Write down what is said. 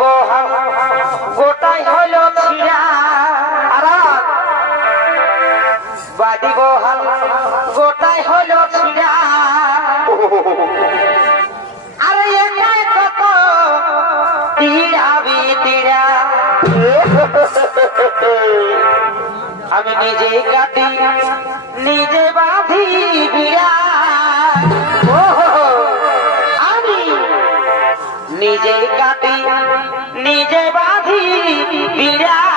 বাদিব গোটাই হলো ছিড়া বাদিব গোটাই হলো ছিড়া আরে এটাই কত তিড়াবি তিড়া আমি নিজে কাটি নিজে বাঁধি বিড়া আমি নিজে কাটি নিজে বাঁধি বিড়া